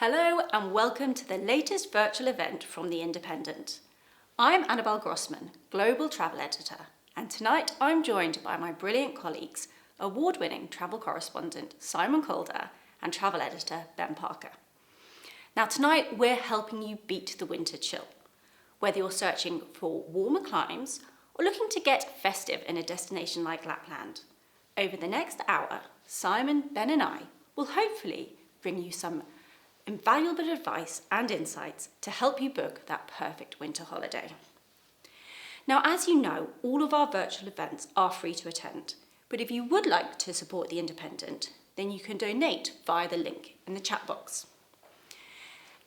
Hello and welcome to the latest virtual event from The Independent. I'm Annabel Grossman, Global Travel Editor, and tonight I'm joined by my brilliant colleagues, award-winning travel correspondent Simon Calder and travel editor Ben Parker. Now tonight we're helping you beat the winter chill. Whether you're searching for warmer climes or looking to get festive in a destination like Lapland, over the next hour, Simon, Ben and I will hopefully bring you some invaluable advice and insights to help you book that perfect winter holiday. Now, as you know, all of our virtual events are free to attend, but if you would like to support The Independent, then you can donate via the link in the chat box.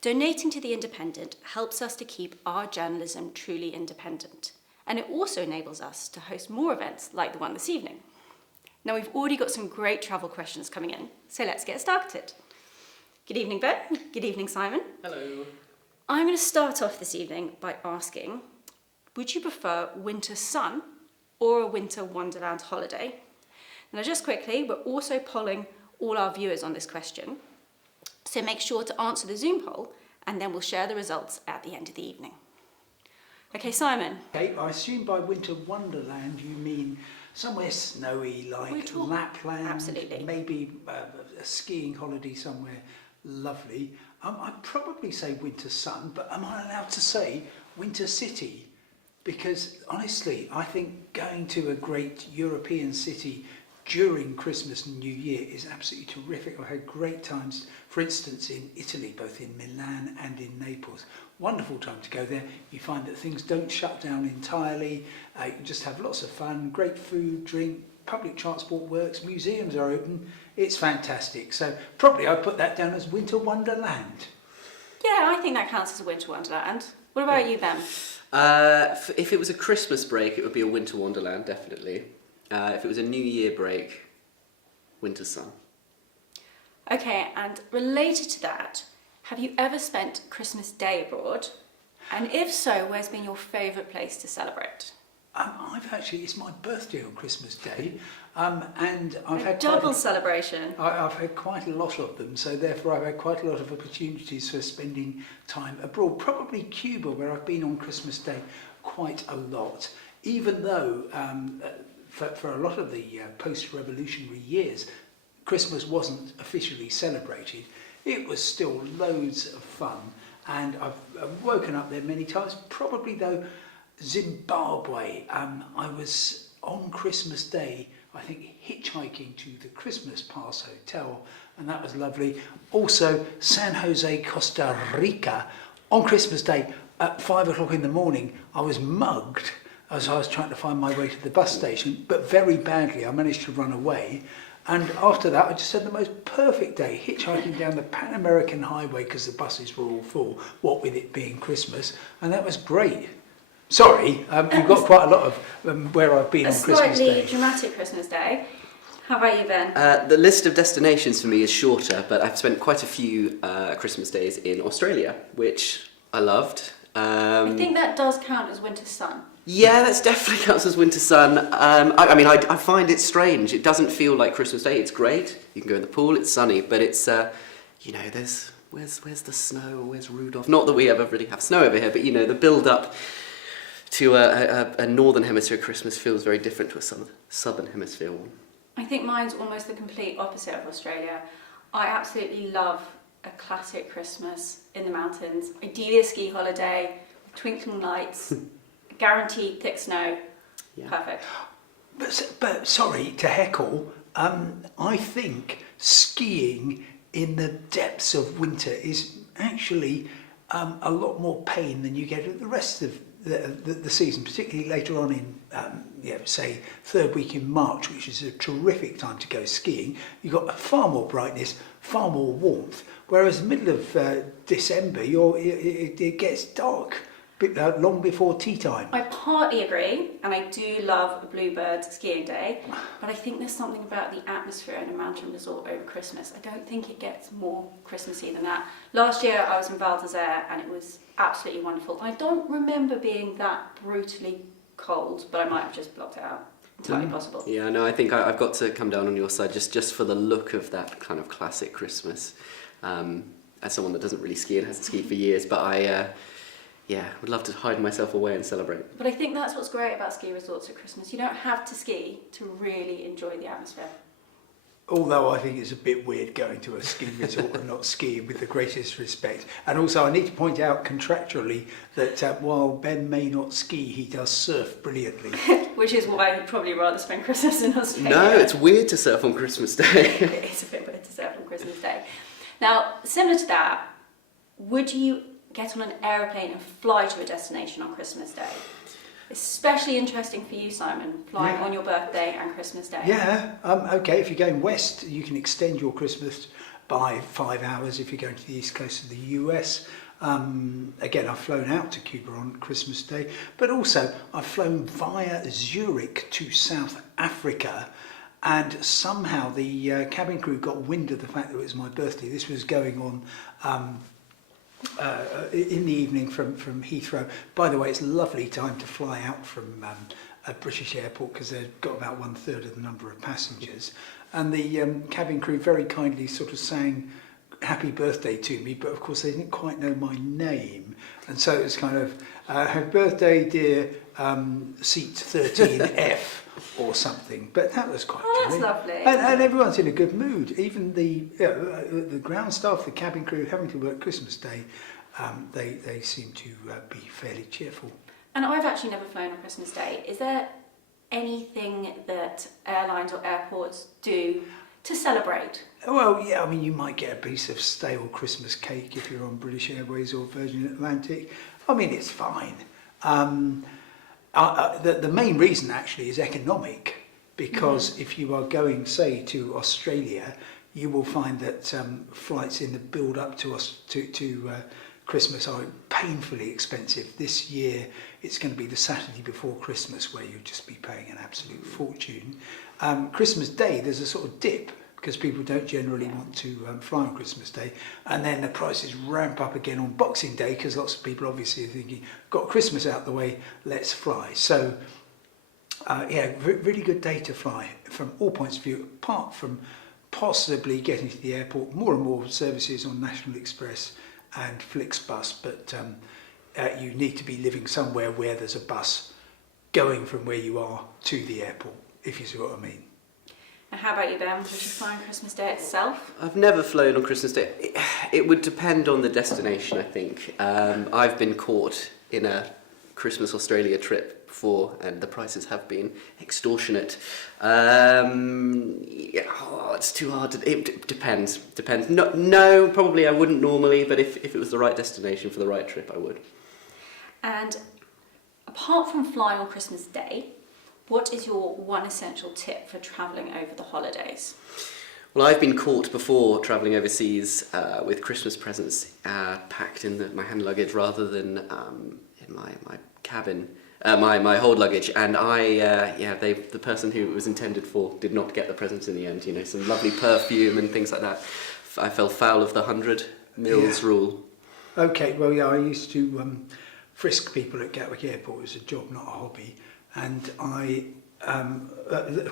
Donating to The Independent helps us to keep our journalism truly independent, and it also enables us to host more events like the one this evening. Now, we've already got some great travel questions coming in, so let's get started. Good evening, Ben. Good evening, Simon. Hello. I'm going to start off this evening by asking, would you prefer winter sun or a winter wonderland holiday? Now, just quickly, we're also polling all our viewers on this question, so make sure to answer the Zoom poll, and then we'll share the results at the end of the evening. Okay, Simon. Okay, I assume by winter wonderland you mean somewhere snowy like Lapland, absolutely. Maybe a skiing holiday somewhere lovely. I'd probably say winter sun, but am I allowed to say winter city? Because honestly, I think going to a great European city during Christmas and New Year is absolutely terrific. I had great times, for instance, in Italy, both in Milan and in Naples. Wonderful time to go there. You find that things don't shut down entirely. You can just have lots of fun, great food, drink, public transport works, museums are open. It's fantastic. So probably I'd put that down as winter wonderland. Yeah, I think that counts as a winter wonderland. What about you, Ben? If it was a Christmas break, it would be a winter wonderland, definitely. If it was a New Year break, winter sun. Okay, and related to that, have you ever spent Christmas Day abroad? And if so, where's been your favourite place to celebrate? It's my birthday on Christmas Day, and I've had double celebration. I've had quite a lot of them, so therefore I've had quite a lot of opportunities for spending time abroad. Probably Cuba, where I've been on Christmas Day quite a lot, even though for a lot of the post-revolutionary years, Christmas wasn't officially celebrated. It was still loads of fun, and I've woken up there many times. Probably though, Zimbabwe. I was on Christmas Day, I think, hitchhiking to the Christmas Pass Hotel, and that was lovely. Also, San Jose, Costa Rica. On Christmas Day at 5 o'clock in the morning, I was mugged as I was trying to find my way to the bus station, but very badly. I managed to run away. And after that, I just had the most perfect day, hitchhiking down the Pan American Highway because the buses were all full, what with it being Christmas, and that was great. Sorry, you've got quite a lot of where I've been on Christmas Day. A slightly dramatic Christmas Day. How about you, Ben? The list of destinations for me is shorter, but I've spent quite a few Christmas days in Australia, which I loved. I think that does count as winter sun. Yeah, that's definitely counts as winter sun. I find it strange. It doesn't feel like Christmas Day. It's great. You can go in the pool. It's sunny, but it's there's where's the snow? Where's Rudolph? Not that we ever really have snow over here, but the build up to a northern hemisphere Christmas feels very different to a southern hemisphere one. I think mine's almost the complete opposite of Australia. I absolutely love a classic Christmas in the mountains. Ideally a ski holiday, twinkling lights, guaranteed thick snow. Yeah. Perfect. But sorry to heckle, I think skiing in the depths of winter is actually a lot more pain than you get at the rest of the season, particularly later on in, say, third week in March, which is a terrific time to go skiing. You've got far more brightness, far more warmth, whereas the middle of December, it gets dark long before tea time. I partly agree, and I do love a bluebird skiing day, but I think there's something about the atmosphere in a mountain resort over Christmas. I don't think it gets more Christmassy than that. Last year I was in Val d'Isere and it was absolutely wonderful. I don't remember being that brutally cold, but I might have just blocked it out. Entirely possible. Yeah, no, I think I've got to come down on your side just for the look of that kind of classic Christmas. as someone that doesn't really ski and hasn't skied for years, but I would love to hide myself away and celebrate. But I think that's what's great about ski resorts at Christmas. You don't have to ski to really enjoy the atmosphere. Although I think it's a bit weird going to a ski resort and not skiing, with the greatest respect. And also I need to point out contractually that while Ben may not ski, he does surf brilliantly. Which is why I'd probably rather spend Christmas in Australia. No, it's weird to surf on Christmas Day. It is a bit weird to surf on Christmas Day. Now, similar to that, would you get on an aeroplane and fly to a destination on Christmas Day? Especially interesting for you, Simon, flying on your birthday and Christmas Day. Yeah, okay, if you're going west, you can extend your Christmas by 5 hours if you're going to the east coast of the US. Again, I've flown out to Cuba on Christmas Day, but also I've flown via Zurich to South Africa, and somehow the cabin crew got wind of the fact that it was my birthday. This was going on in the evening from Heathrow. By the way, it's a lovely time to fly out from a British airport because they've got about 1/3 of the number of passengers. And the cabin crew very kindly sort of sang happy birthday to me, but of course they didn't quite know my name. And so it was kind of, happy birthday dear seat 13F or something. But that was quite that's lovely. And everyone's in a good mood. Even the ground staff, the cabin crew having to work Christmas Day, they seem to be fairly cheerful. And I've actually never flown on Christmas Day. Is there anything that airlines or airports do to celebrate? Well, yeah, I mean, you might get a piece of stale Christmas cake if you're on British Airways or Virgin Atlantic. I mean, it's fine. The main reason actually is economic, because if you are going, say, to Australia, you will find that flights in the build up to Christmas are painfully expensive. This year it's going to be the Saturday before Christmas where you'll just be paying an absolute fortune. Christmas Day there's a sort of dip because people don't generally want to fly on Christmas Day, and then the prices ramp up again on Boxing Day because lots of people obviously are thinking, got Christmas out the way, let's fly. So really good day to fly from all points of view, apart from possibly getting to the airport. More and more services on National Express and Flixbus, but you need to be living somewhere where there's a bus going from where you are to the airport, if you see what I mean. And how about you, Ben? Would you fly on Christmas Day itself? I've never flown on Christmas Day. It would depend on the destination, I think. I've been caught in a Christmas Australia trip before, and the prices have been extortionate. It's too hard. It depends. No, probably I wouldn't normally, but if it was the right destination for the right trip, I would. And apart from flying on Christmas Day, what is your one essential tip for travelling over the holidays? Well, I've been caught before travelling overseas with Christmas presents packed in my hand luggage rather than in my cabin, my hold luggage, and the person who it was intended for did not get the presents in the end. You know, some lovely perfume and things like that. I fell foul of the 100 mils rule. Okay, well, yeah, I used to frisk people at Gatwick Airport. It was a job, not a hobby. And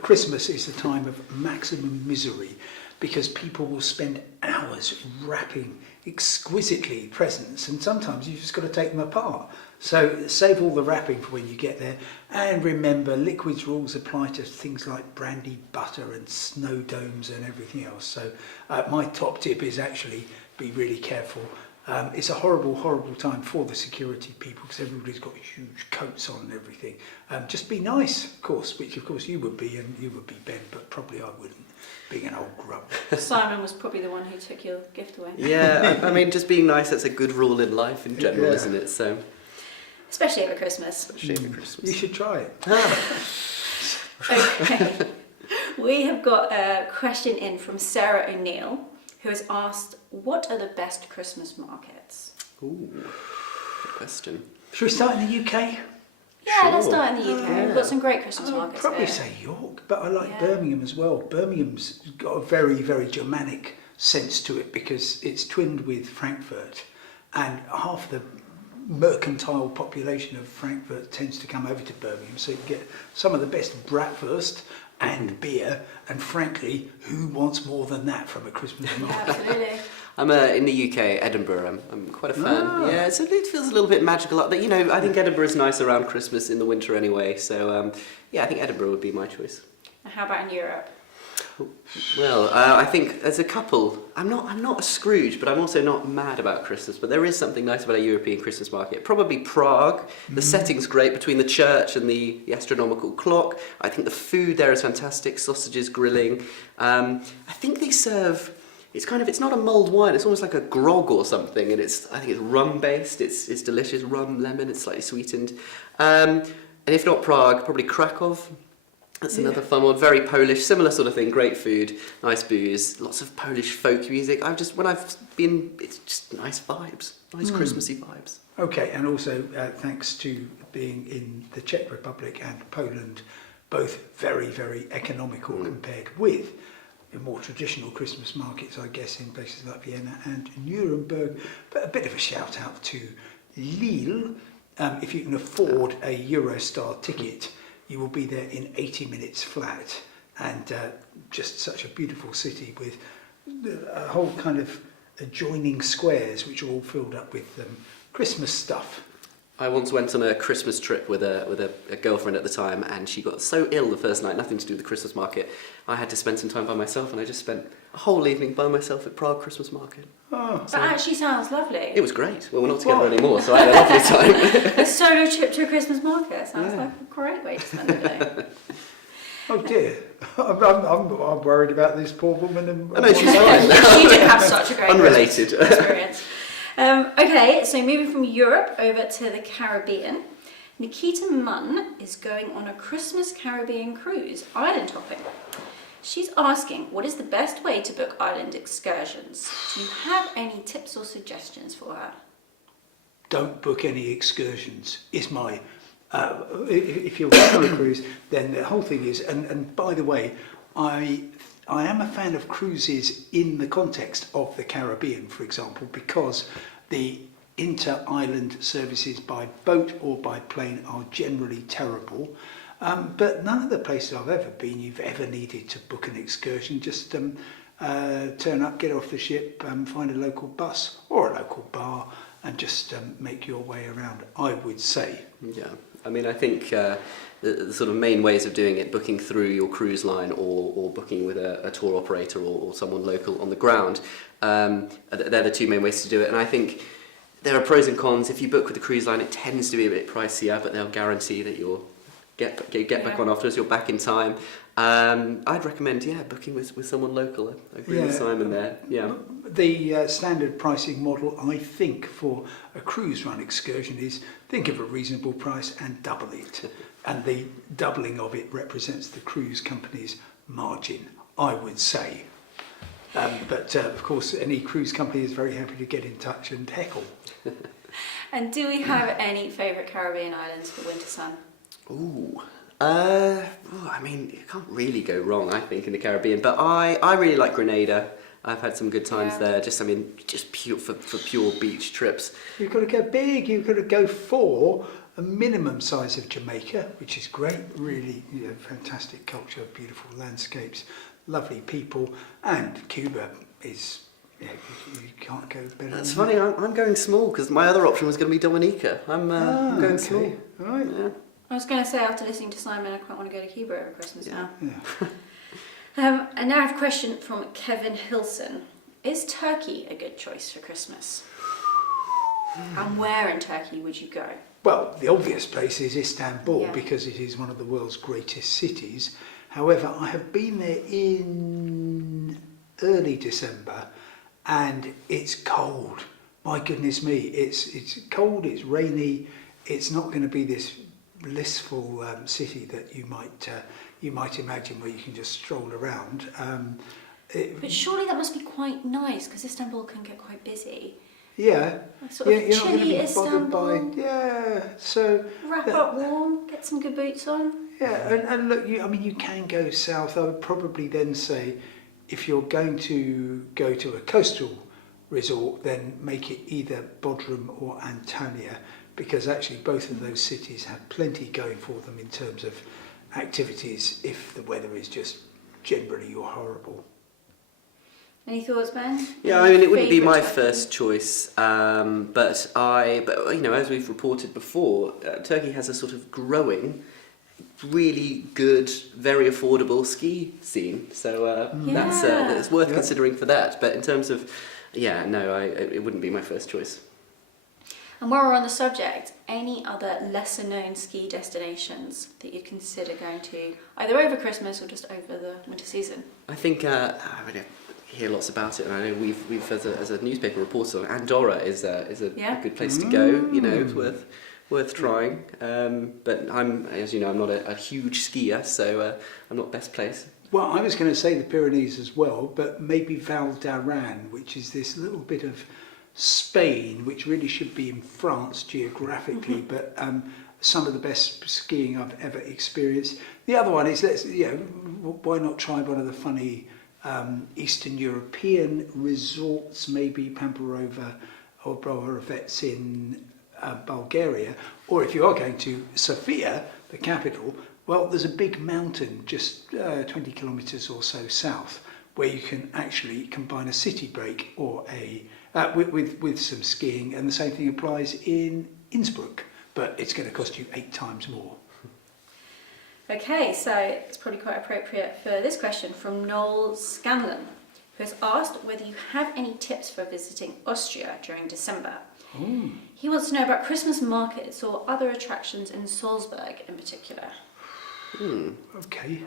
Christmas is the time of maximum misery because people will spend hours wrapping exquisitely presents, and sometimes you've just got to take them apart. So save all the wrapping for when you get there, and remember liquids rules apply to things like brandy butter and snow domes and everything else. So my top tip is actually be really careful. It's a horrible, horrible time for the security people because everybody's got huge coats on and everything. Just be nice, of course, which of course you would be, and you would be Ben, but probably I wouldn't, being an old grub. Simon was probably the one who took your gift away. Yeah, I mean, just being nice, that's a good rule in life in general, isn't it? So, especially over Christmas. You should try it. Okay. We have got a question in from Sarah O'Neill, who has asked, what are the best Christmas markets? Ooh, good question. Should we start in the UK? Yeah, let's Sure. start in the UK. We've got some great Christmas I'd markets probably here. say York, but I like Yeah. Birmingham as well. Birmingham's got a very, very Germanic sense to it because it's twinned with Frankfurt, and half the mercantile population of Frankfurt tends to come over to Birmingham, so you can get some of the best bratwurst and beer, and frankly, who wants more than that from a Christmas market? Absolutely. I'm in the UK, Edinburgh. I'm quite a fan. Yeah, it feels a little bit magical up there. You know, I think Edinburgh is nice around Christmas in the winter anyway. So yeah, I think Edinburgh would be my choice. And how about in Europe? Well, I think there's a couple. I'm not a Scrooge, but I'm also not mad about Christmas. But there is something nice about a European Christmas market. Probably Prague. The setting's great between the church and the astronomical clock. I think the food there is fantastic. Sausages, grilling. I think they serve. It's not a mulled wine. It's almost like a grog or something, and I think it's rum based. It's delicious. Rum, lemon. It's slightly sweetened. And if not Prague, probably Krakow. That's another fun one. Very Polish, similar sort of thing. Great food, nice booze, lots of Polish folk music. When I've been, it's just nice vibes, nice Christmassy vibes. Okay, and also thanks to being in the Czech Republic and Poland, both very, very economical compared with the more traditional Christmas markets, I guess, in places like Vienna and Nuremberg. But a bit of a shout out to Lille. If you can afford a Eurostar ticket, you will be there in 80 minutes flat, and just such a beautiful city with a whole kind of adjoining squares which are all filled up with Christmas stuff. I once went on a Christmas trip with a girlfriend at the time, and she got so ill the first night, nothing to do with the Christmas market. I had to spend some time by myself, and I just spent a whole evening by myself at Prague Christmas market. Oh, That actually sounds lovely. It was great. Well, we're not together anymore, so I had a lovely time. A solo trip to a Christmas market sounds like a great way to spend the day. oh dear, I'm worried about this poor woman. And I know, she's fine. You did have such a great Unrelated. Christmas experience. Okay, so moving from Europe over to the Caribbean, Nikita Munn is going on a Christmas Caribbean cruise, island hopping. She's asking, what is the best way to book island excursions? Do you have any tips or suggestions for her? Don't book any excursions. Is my if you're going on a cruise, then the whole thing is. And by the way, I am a fan of cruises in the context of the Caribbean, for example, because the inter-island services by boat or by plane are generally terrible. But none of the places I've ever been, you've ever needed to book an excursion. Just turn up, get off the ship, find a local bus or a local bar, and just make your way around, I would say. Yeah, I mean, I think the sort of main ways of doing it, booking through your cruise line or booking with a tour operator or someone local on the ground, they're the two main ways to do it. And I think there are pros and cons. If you book with the cruise line, it tends to be a bit pricier, but they'll guarantee that you'll get back on afterwards, you're back in time. I'd recommend, booking with someone local. I agree with Simon there. Yeah. The standard pricing model, I think, for a cruise run excursion is think of a reasonable price and double it. And the doubling of it represents the cruise company's margin, I would say. But of course, any cruise company is very happy to get in touch and heckle. And do we have any favourite Caribbean islands for winter sun? Ooh. I mean, you can't really go wrong, I think, in the Caribbean. But I really like Grenada. I've had some good times there. Just pure for pure beach trips. You've got to go big. You've got to go for a minimum size of Jamaica, which is great. Really, fantastic culture, beautiful landscapes, lovely people, and Cuba is. Yeah, you can't go better. That's funny. I'm going small because my other option was going to be Dominica. I'm going small. Right. Yeah. I was going to say, after listening to Simon, I quite want to go to Cuba over Christmas now. Yeah. And now I have a question from Kevin Hilson. Is Turkey a good choice for Christmas? And where in Turkey would you go? Well, the obvious place is Istanbul because it is one of the world's greatest cities. However, I have been there in early December and it's cold. My goodness me, it's cold, it's rainy. It's not going to be this blissful city that you might imagine where you can just stroll around. But surely that must be quite nice because Istanbul can get quite busy. Yeah. Sort of you're not going to chilly be bothered by. Istanbul. Yeah. So Wrap up warm, get some good boots on. yeah, and look, you can go south. I would probably then say, if you're going to go to a coastal resort, then make it either Bodrum or Antalya, because actually both of those cities have plenty going for them in terms of activities if the weather is just generally horrible. Any thoughts, Ben? Yeah, I mean, it wouldn't be Favourite my turkey? first choice, but you know, as we've reported before, Turkey has a sort of growing, really good, very affordable ski scene. So it's worth Yeah. considering for that. But in terms of, yeah, no, it wouldn't be my first choice. And while we're on the subject, any other lesser known ski destinations that you consider going to either over Christmas or just over the winter season? I think I hear lots about it, and I know we've as a newspaper reporter on Andorra is a good place to go. You know, it's worth trying. But as you know, I'm not a huge skier, so I'm not best placed. Well, I was going to say the Pyrenees as well, but maybe Val d'Aran, which is this little bit of Spain, which really should be in France geographically, but some of the best skiing I've ever experienced. The other one is, why not try one of the funny Eastern European resorts, maybe Pamparova or Borovets in Bulgaria, or if you are going to Sofia, the capital, well, there's a big mountain just 20 kilometres or so south where you can actually combine a city break or with some skiing, and the same thing applies in Innsbruck, but it's going to cost you 8 times more. Okay, so it's probably quite appropriate for this question from Noel Scanlon, who has asked whether you have any tips for visiting Austria during December. He wants to know about Christmas markets or other attractions in Salzburg in particular. Okay.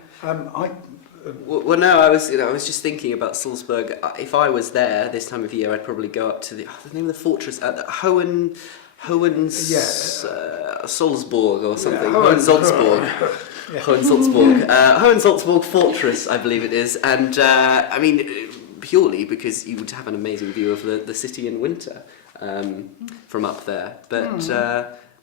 Well, no, I was just thinking about Salzburg. If I was there this time of year, I'd probably go up to the name of the fortress, Salzburg or something. Hohensalzburg. Hohensalzburg Fortress, I believe it is. And I mean, purely because you would have an amazing view of the city in winter from up there. But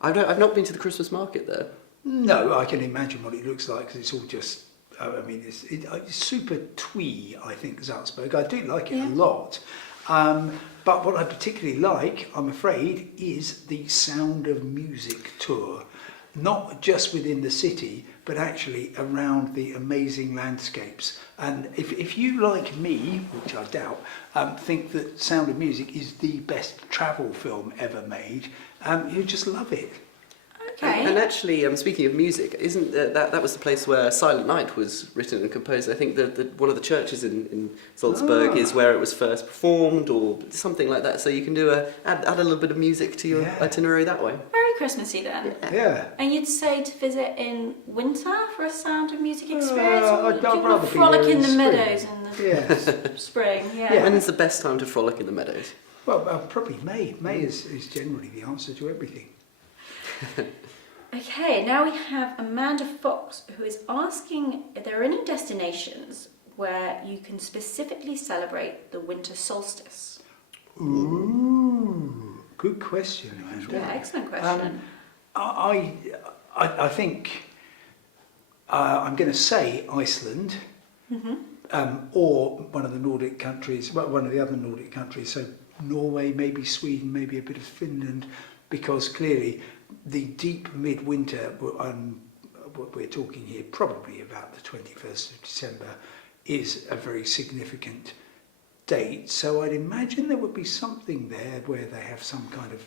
I've not been to the Christmas market there. No, I can imagine what it looks like because it's all just. I mean, it's super twee. I think Salzburg. I do like it a lot. But what I particularly like, I'm afraid, is the Sound of Music tour. Not just within the city, but actually around the amazing landscapes. And if you, like me, which I doubt, think that Sound of Music is the best travel film ever made, you just love it. Okay. And actually, speaking of music, isn't that was the place where Silent Night was written and composed? I think one of the churches in Salzburg is where it was first performed, or something like that. So you can add a little bit of music to your itinerary that way. Very Christmassy then. Yeah. And you'd say to visit in winter for a Sound of Music experience? Or I'd do you want rather to be frolic there in in the spring. meadows in the spring? Yeah. When is the best time to frolic in the meadows? Well, probably May. May is generally the answer to everything. Okay, now we have Amanda Fox, who is asking if there are any destinations where you can specifically celebrate the winter solstice. Ooh, good question, Amanda. Yeah, excellent question. I think I'm going to say Iceland, or one of the Nordic countries, well, one of the other Nordic countries. So Norway, maybe Sweden, maybe a bit of Finland, because clearly the deep midwinter, what we're talking here, probably about the 21st of December, is a very significant date. So I'd imagine there would be something there where they have some kind of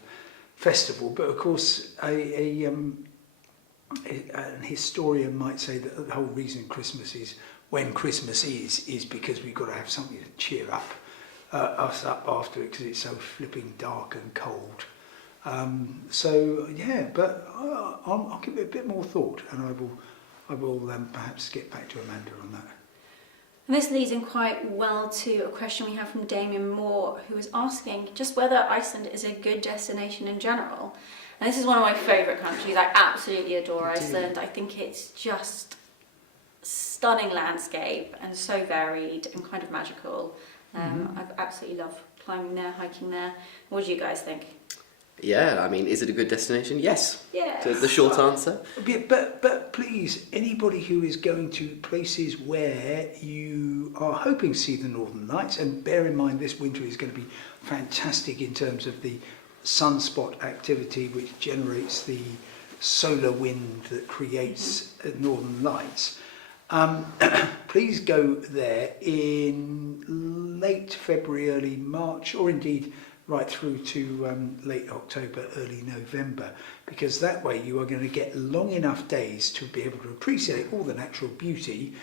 festival. But of course, an historian might say that the whole reason Christmas is when Christmas is because we've got to have something to cheer us up after it because it's so flipping dark and cold. But I'll give it a bit more thought, and I will perhaps get back to Amanda on that. And this leads in quite well to a question we have from Damien Moore, who is asking just whether Iceland is a good destination in general. And this is one of my favourite countries. I absolutely adore Iceland. I think it's just stunning landscape and so varied and kind of magical. I absolutely love climbing there, hiking there. What do you guys think? Yeah, I mean, is it a good destination? Yes. Yes. The short answer. Yeah, but please, anybody who is going to places where you are hoping to see the Northern Lights, and bear in mind this winter is going to be fantastic in terms of the sunspot activity which generates the solar wind that creates Northern Lights. Please go there in late February, early March, or indeed right through to late October, early November, because that way you are going to get long enough days to be able to appreciate all the natural beauty,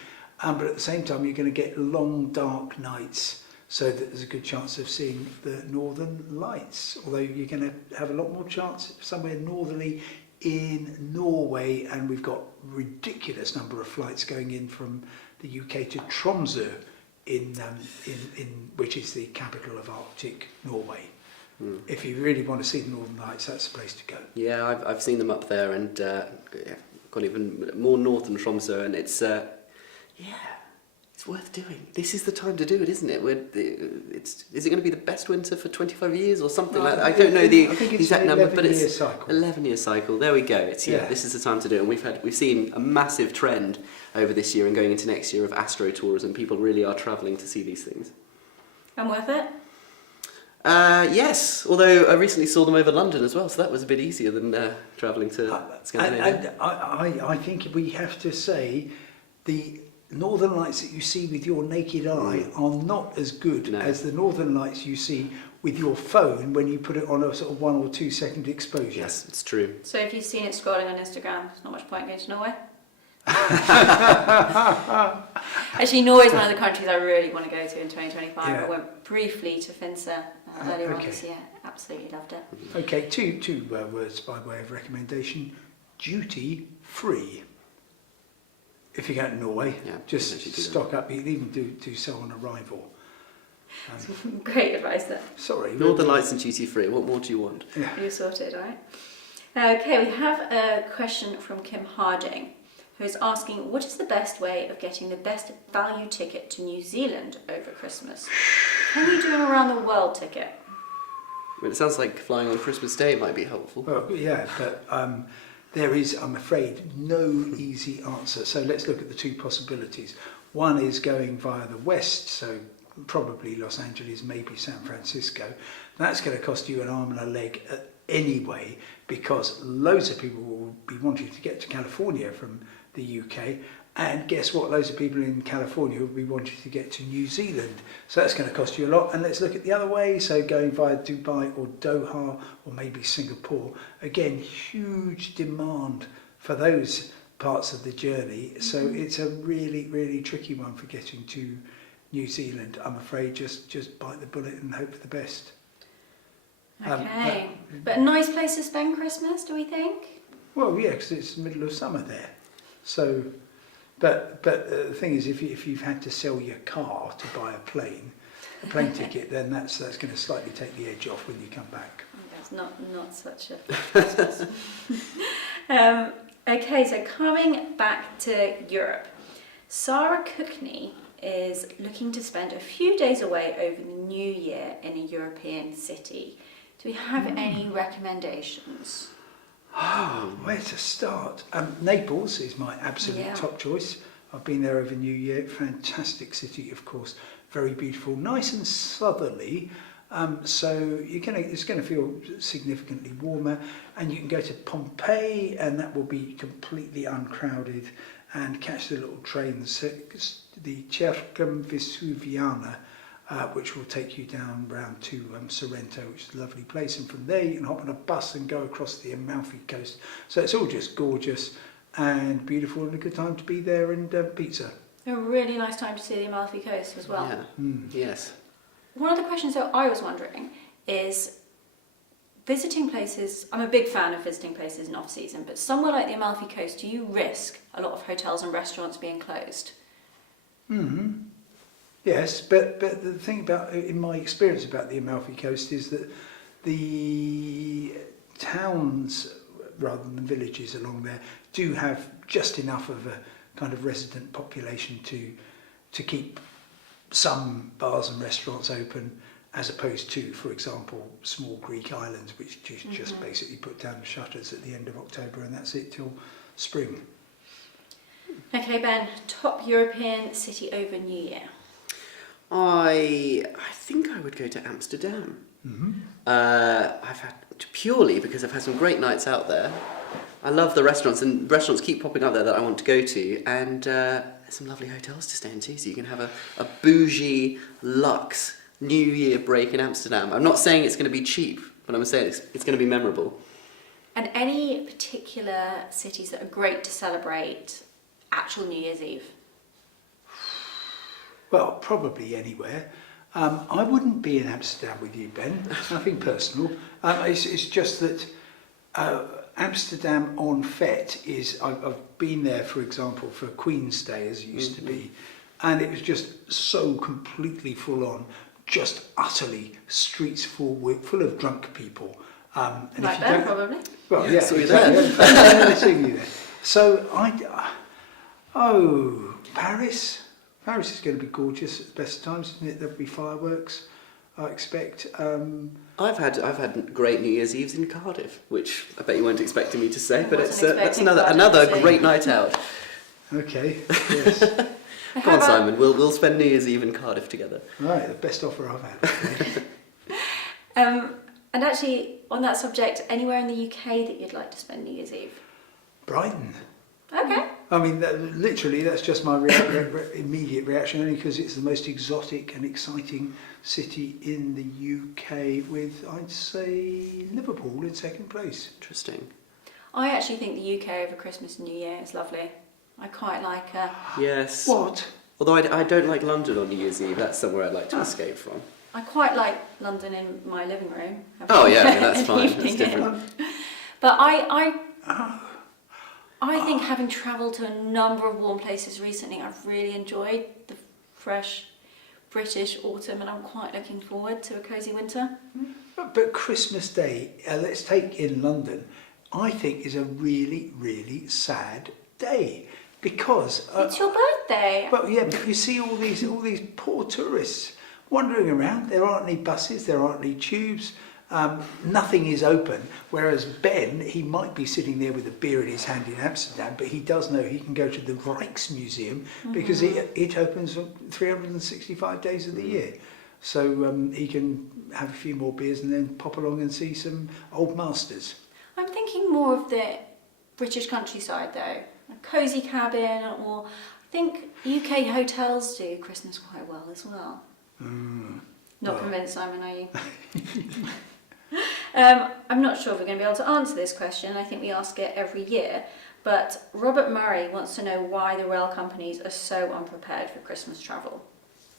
but at the same time you're going to get long dark nights, so that there's a good chance of seeing the northern lights, although you're going to have a lot more chance somewhere northerly in Norway, and we've got ridiculous number of flights going in from the UK to Tromsø, in which is the capital of Arctic Norway. If you really want to see the Northern Lights, that's the place to go. Yeah, I've seen them up there, and gone even more north than Tromsø, and it's worth doing. This is the time to do it, isn't it? Is it going to be the best winter for 25 years or something like that? I don't know the exact number, but it's 11-year cycle. There we go. It's this is the time to do it. And we've seen a massive trend over this year and going into next year of astrotourism. People really are travelling to see these things. And worth it? Yes, although I recently saw them over London as well, so that was a bit easier than travelling to Scandinavia. And I think we have to say the Northern Lights that you see with your naked eye are not as good as the Northern Lights you see with your phone when you put it on a sort of 1 or 2 second exposure. Yes, it's true. So if you've seen it scrolling on Instagram, there's not much point going to Norway? Actually, Norway is one of the countries I really want to go to in 2025. I went briefly to Finse earlier on this year. Absolutely loved it. Okay, two words by way of recommendation. Duty free. If you go to Norway, just stock up. You can even do so on arrival. Great advice there. Sorry. Northern Lights and duty free. What more do you want? Yeah. You're sorted, all right? Okay, we have a question from Kim Harding, who is asking, what is the best way of getting the best value ticket to New Zealand over Christmas? Can you do an around the world ticket? Well, it sounds like flying on Christmas Day might be helpful. Well, yeah, but there is, I'm afraid, no easy answer. So let's look at the two possibilities. One is going via the west, so probably Los Angeles, maybe San Francisco. That's going to cost you an arm and a leg anyway, because loads of people will be wanting to get to California from the UK, and guess what, loads of people in California will be wanting to get to New Zealand, so that's going to cost you a lot. And let's look at the other way, so going via Dubai or Doha or maybe Singapore, again, huge demand for those parts of the journey, so it's a really, really tricky one for getting to New Zealand. I'm afraid just bite the bullet and hope for the best. Okay, but a nice place to spend Christmas, do we think? Well, yeah, because it's the middle of summer there. So, but the thing is, if you've had to sell your car to buy a plane ticket, then that's going to slightly take the edge off when you come back. That's not such a Christmas. Okay, so coming back to Europe, Sarah Cookney is looking to spend a few days away over the New Year in a European city. Do we have any recommendations? Oh, where to start? Naples is my absolute top choice. I've been there over New Year. Fantastic city, of course. Very beautiful, nice and southerly. So it's going to feel significantly warmer. And you can go to Pompeii, and that will be completely uncrowded. And catch the little trains, the Cercum Vesuviana, which will take you down round to Sorrento, which is a lovely place. And from there you can hop on a bus and go across the Amalfi Coast. So it's all just gorgeous and beautiful, and a good time to be there, and pizza. A really nice time to see the Amalfi Coast as well. Yeah. Yes. One of the questions that I was wondering is, visiting places, I'm a big fan of visiting places in off-season, but somewhere like the Amalfi Coast, do you risk a lot of hotels and restaurants being closed? Yes, but the thing about, in my experience about the Amalfi Coast, is that the towns, rather than villages along there, do have just enough of a kind of resident population to keep some bars and restaurants open, as opposed to, for example, small Greek islands, which just basically put down the shutters at the end of October, and that's it till spring. Okay, Ben, top European city over New Year. I think I would go to Amsterdam. Purely because I've had some great nights out there. I love the restaurants, and restaurants keep popping up there that I want to go to, and There's some lovely hotels to stay in too, so you can have a bougie, luxe New Year break in Amsterdam. I'm not saying it's going to be cheap, but I'm saying it's going to be memorable. And any particular cities that are great to celebrate actual New Year's Eve? Well, probably anywhere. I wouldn't be in Amsterdam with you, Ben. It's nothing personal. It's just that Amsterdam on Vet is... I've been there, for example, for Queen's Day, as it used to be, and it was just so completely full on, just utterly streets full of drunk people. And Like Ben, probably. Well, Yeah, saw you there. exactly. Seeing you there. So Paris. Paris is going to be gorgeous at the best of times, isn't it? There'll be fireworks, I expect. I've had great New Year's Eves in Cardiff, which I bet you weren't expecting me to say, but that's expecting another Cardiff to great night out. Okay, yes. Come on, Simon, we'll spend New Year's Eve in Cardiff together. Right, the best offer I've had. And actually, on that subject, anywhere in the UK that you'd like to spend New Year's Eve? Brighton. Okay. I mean, literally, that's just my immediate reaction, only because it's the most exotic and exciting city in the UK, with, I'd say, Liverpool in second place. Interesting. I actually think the UK over Christmas and New Year is lovely. I quite like... Yes. What? Although I don't like London on New Year's Eve, that's somewhere I'd like to escape from. I quite like London in my living room. Oh yeah, that's an fine, that's evening different. in. But I think having travelled to a number of warm places recently, I've really enjoyed the fresh British autumn, and I'm quite looking forward to a cosy winter. But Christmas Day, let's take in London, I think is a really, really sad day, because It's your birthday. well, yeah, but you see all these poor tourists wandering around. There aren't any buses, there aren't any tubes, nothing is open. Whereas Ben, he might be sitting there with a beer in his hand in Amsterdam, but he does know he can go to the Rijksmuseum because it opens 365 days of the year. So he can have a few more beers and then pop along and see some old masters. I'm thinking more of the British countryside though. A cosy cabin, or I think UK hotels do Christmas quite well as well. Not convinced, Simon, are you? I'm not sure if we're going to be able to answer this question. I think we ask it every year. But Robert Murray wants to know why the rail companies are so unprepared for Christmas travel.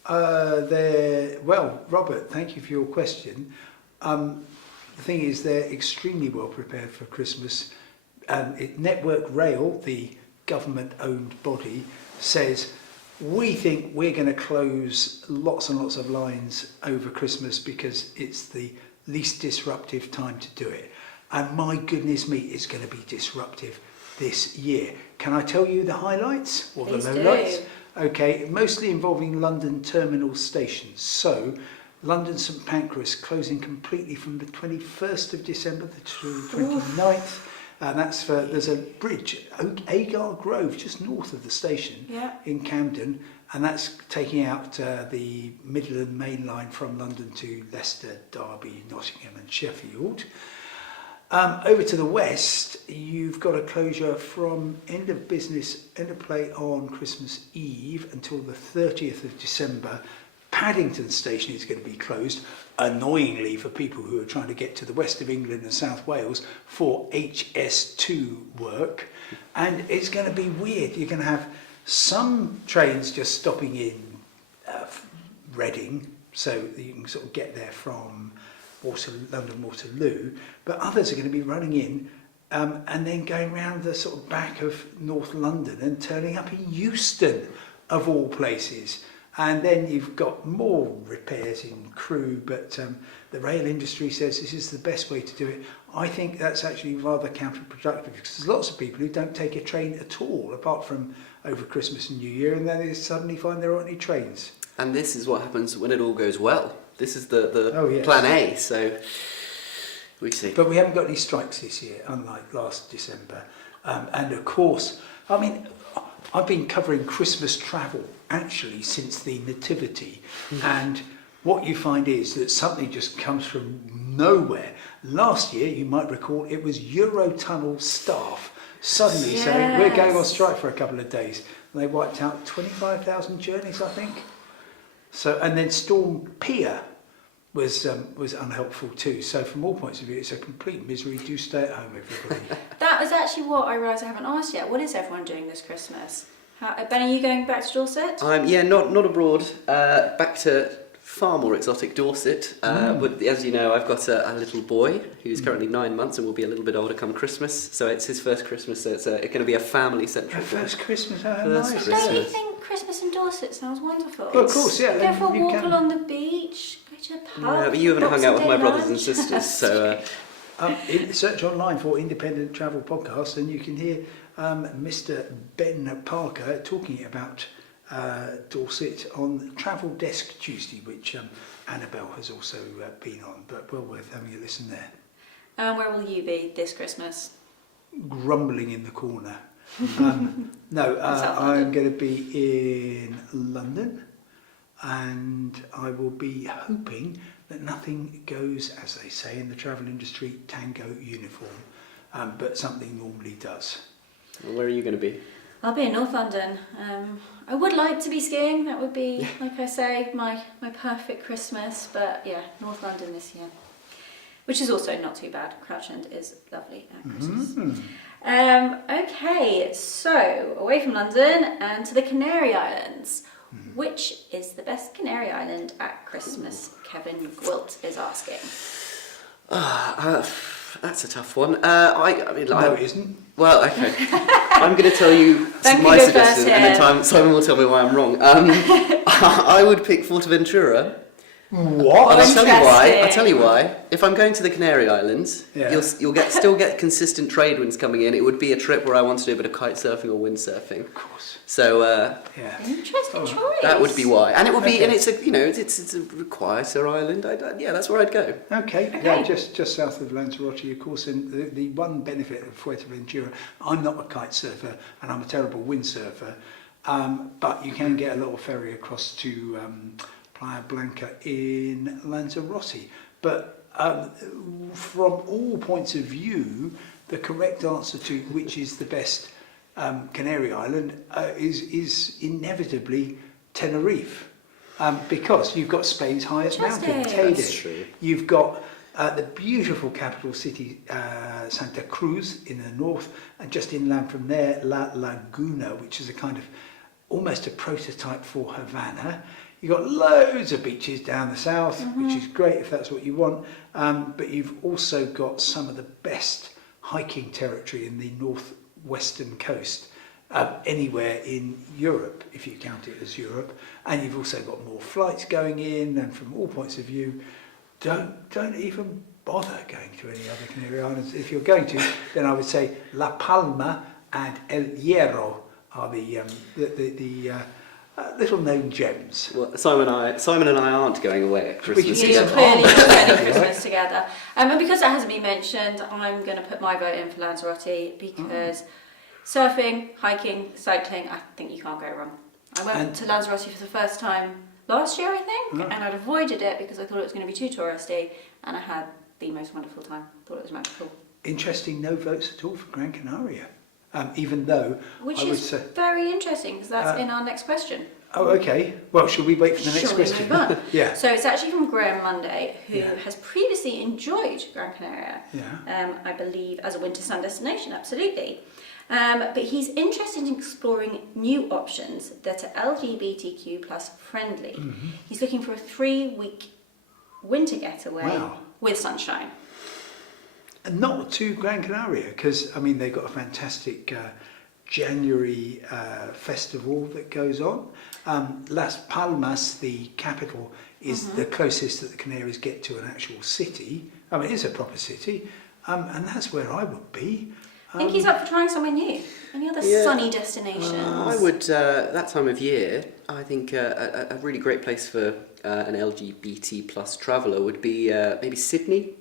Well, Robert, thank you for your question. The thing is, they're extremely well prepared for Christmas. Network Rail, the government-owned body, says, we think we're going to close lots and lots of lines over Christmas because it's the least disruptive time to do it. And my goodness me, it's going to be disruptive this year. Can I tell you the highlights or Please the do. lowlights? Okay, mostly involving London terminal stations. So, London St Pancras closing completely from the 21st of December to the 29th. And that's for, there's a bridge, Agar Grove, just north of the station in Camden, and that's taking out the Midland Main Line from London to Leicester, Derby, Nottingham and Sheffield. Over to the west, you've got a closure from end of play on Christmas Eve until the 30th of December. Paddington Station is going to be closed, annoyingly for people who are trying to get to the west of England and South Wales for HS2 work. And it's going to be weird. You're going to have some trains just stopping in Reading, so that you can sort of get there from London Waterloo, but others are going to be running in and then going round the sort of back of North London and turning up in Euston, of all places. And then you've got more repairs in Crewe, but the rail industry says this is the best way to do it. I think that's actually rather counterproductive, because there's lots of people who don't take a train at all, apart from over Christmas and New Year, and then they suddenly find there aren't any trains. And this is what happens when it all goes well. This is the Oh, yes. plan A, so we see. But we haven't got any strikes this year, unlike last December. And of course, I mean, I've been covering Christmas travel actually since the Nativity, and what you find is that something just comes from nowhere. Last year, you might recall, it was Eurotunnel staff suddenly saying, we're going on strike for a couple of days. They wiped out 25,000 journeys, I think. So, and then Storm Pia was unhelpful too. So from all points of view, it's a complete misery. Do stay at home, everybody. That was actually what I realised I haven't asked yet. What is everyone doing this Christmas? Ben, are you going back to Dorset? Not abroad. Back to far more exotic Dorset. But as you know, I've got a little boy who's currently 9 months and will be a little bit older come Christmas. So it's his first Christmas. So it's going to be a family-centric. First Christmas, oh, First nice. Christmas. Don't you think Christmas in Dorset sounds wonderful? Well, of course, yeah. Go for a you walk can. along the beach, go to a pub. Yeah, but you haven't hung out with my brothers and Boxing Day sisters, so... Search online for Independent Travel Podcast and you can hear Mr. Ben Parker talking about Dorset on Travel Desk Tuesday, which Annabel has also been on, but well worth having a listen there. And where will you be this Christmas? Grumbling in the corner. No, I'm going to be in London and I will be hoping that nothing goes, as they say in the travel industry, tango uniform, but something normally does. Well, where are you going to be? I'll be in North London. I would like to be skiing. That would be, like I say, my perfect Christmas. But yeah, North London this year, which is also not too bad. Crouch End is lovely at Christmas. Okay, so away from London and to the Canary Islands. Which is the best Canary Island at Christmas? Kevin Gwilt is asking. That's a tough one. It isn't. Well, okay. I'm going to tell you Ben my can go suggestion, first, and then Simon will tell me why I'm wrong. I would pick Fuerteventura. What? And I'll tell you why. Interesting. I'll tell you why. If I'm going to the Canary Islands, Yeah. you'll still get consistent trade winds coming in. It would be a trip where I want to do a bit of kite surfing or windsurfing. Of course. So Yeah. Interesting choice. that would be why. And it would be, Okay. and it's a quieter island. Yeah, that's where I'd go. Okay. Yeah, just south of Lanzarote, of course. And the one benefit of Fuerteventura, I'm not a kite surfer and I'm a terrible windsurfer, but you can get a little ferry across to Playa Blanca in Lanzarote. But from all points of view, the correct answer to which is the best Canary Island is inevitably Tenerife, because you've got Spain's highest mountain, Interesting. Teide. That's true. You've got the beautiful capital city, Santa Cruz in the north, and just inland from there, La Laguna, which is a kind of almost a prototype for Havana. You've got loads of beaches down the south, which is great if that's what you want, but you've also got some of the best hiking territory in the northwestern coast, anywhere in Europe, if you count it as Europe, and you've also got more flights going in, and from all points of view, don't even bother going to any other Canary Islands. If you're going to, then I would say La Palma and El Hierro are the little known gems. Well, Simon and I aren't going away at Christmas Which You're is- together. clearly spending Christmas together. And because that hasn't been mentioned, I'm going to put my vote in for Lanzarote because surfing, hiking, cycling, I think you can't go wrong. I went to Lanzarote for the first time last year, I think, and I'd avoided it because I thought it was going to be too touristy, and I had the most wonderful time. Thought it was magical. Interesting, no votes at all for Gran Canaria, even though Which I would is say... very interesting because that's in our next question. Oh, okay. Well, shall we wait for the next Shall we question? move on? Yeah. So it's actually from Graham Monday, who Yeah. has previously enjoyed Gran Canaria, Yeah. I believe, as a winter sun destination, absolutely. But he's interested in exploring new options that are LGBTQ plus friendly. He's looking for a 3-week winter getaway Wow. with sunshine. And not to Gran Canaria, because, I mean, they've got a fantastic January festival that goes on. Las Palmas, the capital, is the closest that the Canaries get to an actual city. I mean, it is a proper city, and that's where I would be. I think he's up for trying somewhere new. Any other Yeah. sunny destinations? I would, that time of year, I think a really great place for an LGBT plus traveller would be maybe Sydney.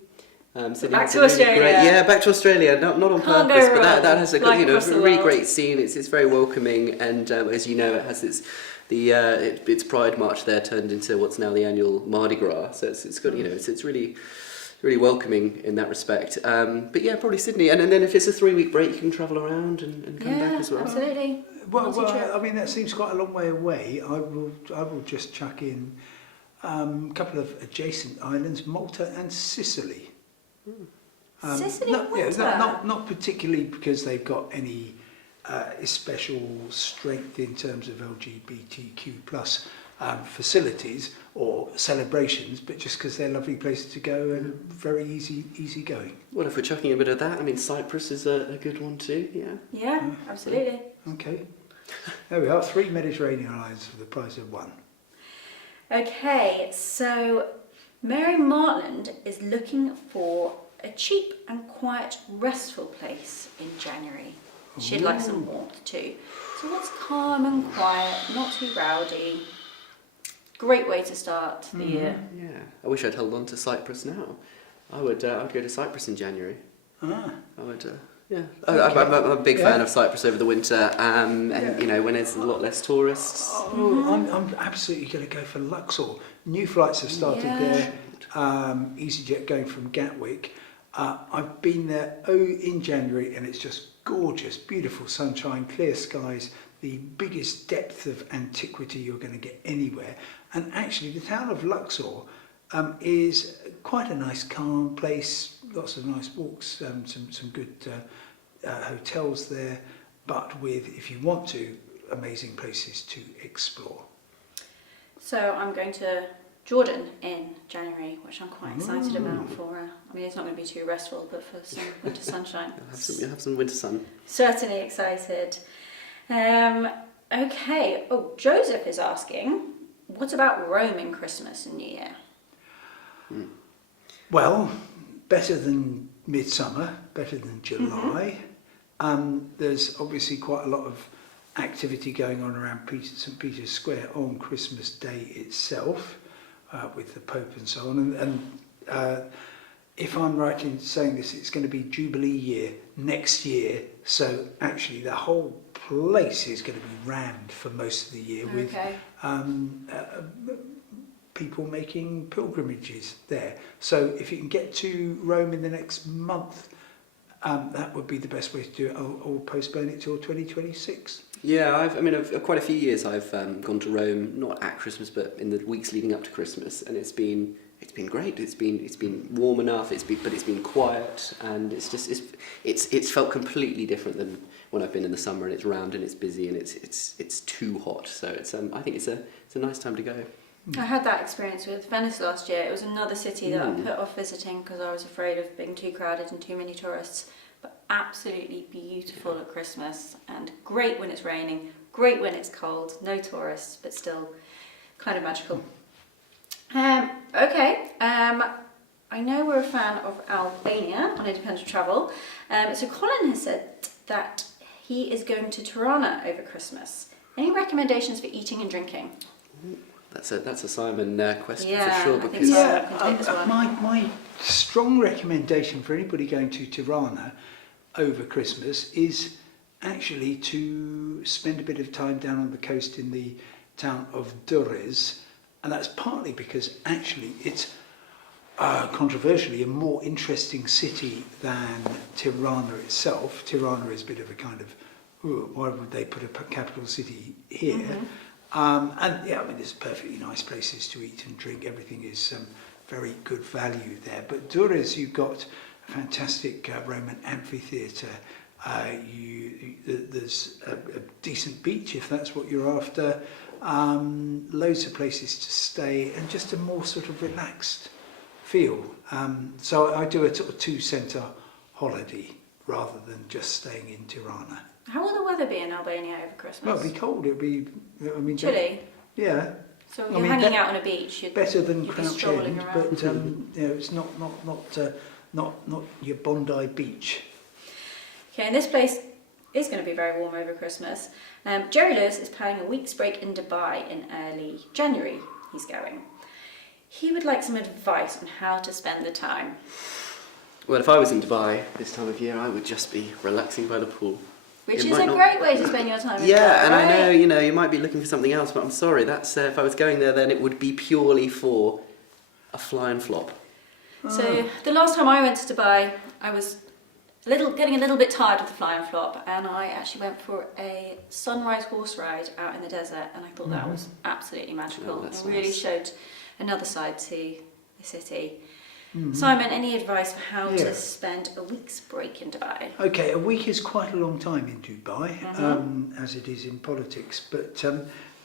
Sydney Back has to a really Australia. Yeah, back to Australia. Not on Can't go purpose, but wrong. that has a Flying good, across the really world. great scene. It's very welcoming, and as you know, it has its Pride March there turned into what's now the annual Mardi Gras. So it's got it's really welcoming in that respect. But yeah, probably Sydney. And then if it's a 3-week break, you can travel around and come back as well. Absolutely. Well, I mean, that seems quite a long way away. I will just chuck in a couple of adjacent islands, Malta and Sicily. Sicily not, winter? not particularly because they've got any special strength in terms of LGBTQ plus facilities or celebrations, but just because they're lovely places to go and very easy going. Well, if we're chucking a bit of that, I mean, Cyprus is a good one too, yeah. Yeah, absolutely. Okay. There we are, 3 Mediterranean islands for the price of 1. Okay, so Mary Martland is looking for a cheap and quiet, restful place in January. She'd like some warmth too. So what's calm and quiet, not too rowdy? Great way to start the year. Yeah, I wish I'd held on to Cyprus now. I would go to Cyprus in January. I would, yeah. Okay. I'm a big fan of Cyprus over the winter, and you know, when there's a lot less tourists. Oh, I'm absolutely going to go for Luxor. New flights have started there. EasyJet going from Gatwick. I've been there in January, and it's just gorgeous, beautiful sunshine, clear skies, the biggest depth of antiquity you're going to get anywhere. And actually, the town of Luxor is quite a nice, calm place. Lots of nice walks, some good hotels there, but with, if you want to, amazing places to explore. So I'm going to Jordan in January, which I'm quite excited about for, I mean, it's not going to be too restful, but for some winter sunshine. You'll have some winter sun. Certainly excited. Okay, Joseph is asking, what about Rome in Christmas and New Year? Well, better than midsummer, better than July. There's obviously quite a lot of activity going on around St. Peter's Square on Christmas Day itself, with the Pope and so on. And if I'm right in saying this, it's going to be Jubilee year next year. So actually the whole place is going to be rammed for most of the year with people making pilgrimages there. So if you can get to Rome in the next month, that would be the best way to do it, or postpone it till 2026. Yeah, quite a few years I've gone to Rome, not at Christmas, but in the weeks leading up to Christmas, and it's been great. It's been warm enough. but it's been quiet, and it's felt completely different than when I've been in the summer, and it's round and it's busy and it's too hot. So I think it's a nice time to go. I had that experience with Venice last year. It was another city that I put off visiting because I was afraid of being too crowded and too many tourists, but absolutely beautiful at Christmas and great when it's raining, great when it's cold, no tourists, but still kind of magical. I know we're a fan of Albania on Independent Travel, so Colin has said that he is going to Tirana over Christmas. Any recommendations for eating and drinking? That's a Simon question for Yeah, sure. I think Because so. My strong recommendation for anybody going to Tirana over Christmas is actually to spend a bit of time down on the coast in the town of Durrës, and that's partly because actually it's controversially a more interesting city than Tirana itself. Tirana is a bit of a kind of, why would they put a capital city here? And yeah, I mean, there's perfectly nice places to eat and drink. Everything is very good value there. But Durrës, you've got a fantastic Roman amphitheatre. There's a decent beach if that's what you're after. Loads of places to stay and just a more sort of relaxed feel. So I do a sort of 2-centre holiday rather than just staying in Tirana. How will the weather be in Albania over Christmas? Well, it'll be cold. It'll be, I mean, chilly. Yeah. So you're hanging out on a beach. Better than you'd be Crouch strolling End, around. but it's not your Bondi Beach. Okay, and this place is going to be very warm over Christmas. Jerry Lewis is planning a week's break in Dubai in early January. He's going. He would like some advice on how to spend the time. Well, if I was in Dubai this time of year, I would just be relaxing by the pool. Which is a great way to spend your time. Yeah, and right? I know, you might be looking for something else, but I'm sorry, that's if I was going there, then it would be purely for a fly and flop. So the last time I went to Dubai, I was getting a little bit tired of the fly and flop, and I actually went for a sunrise horse ride out in the desert, and I thought that was absolutely magical. Oh, that's It really nice. showed another side to the city. Mm-hmm. Simon, any advice for how Yeah. to spend a week's break in Dubai? Okay, a week is quite a long time in Dubai, as it is in politics. But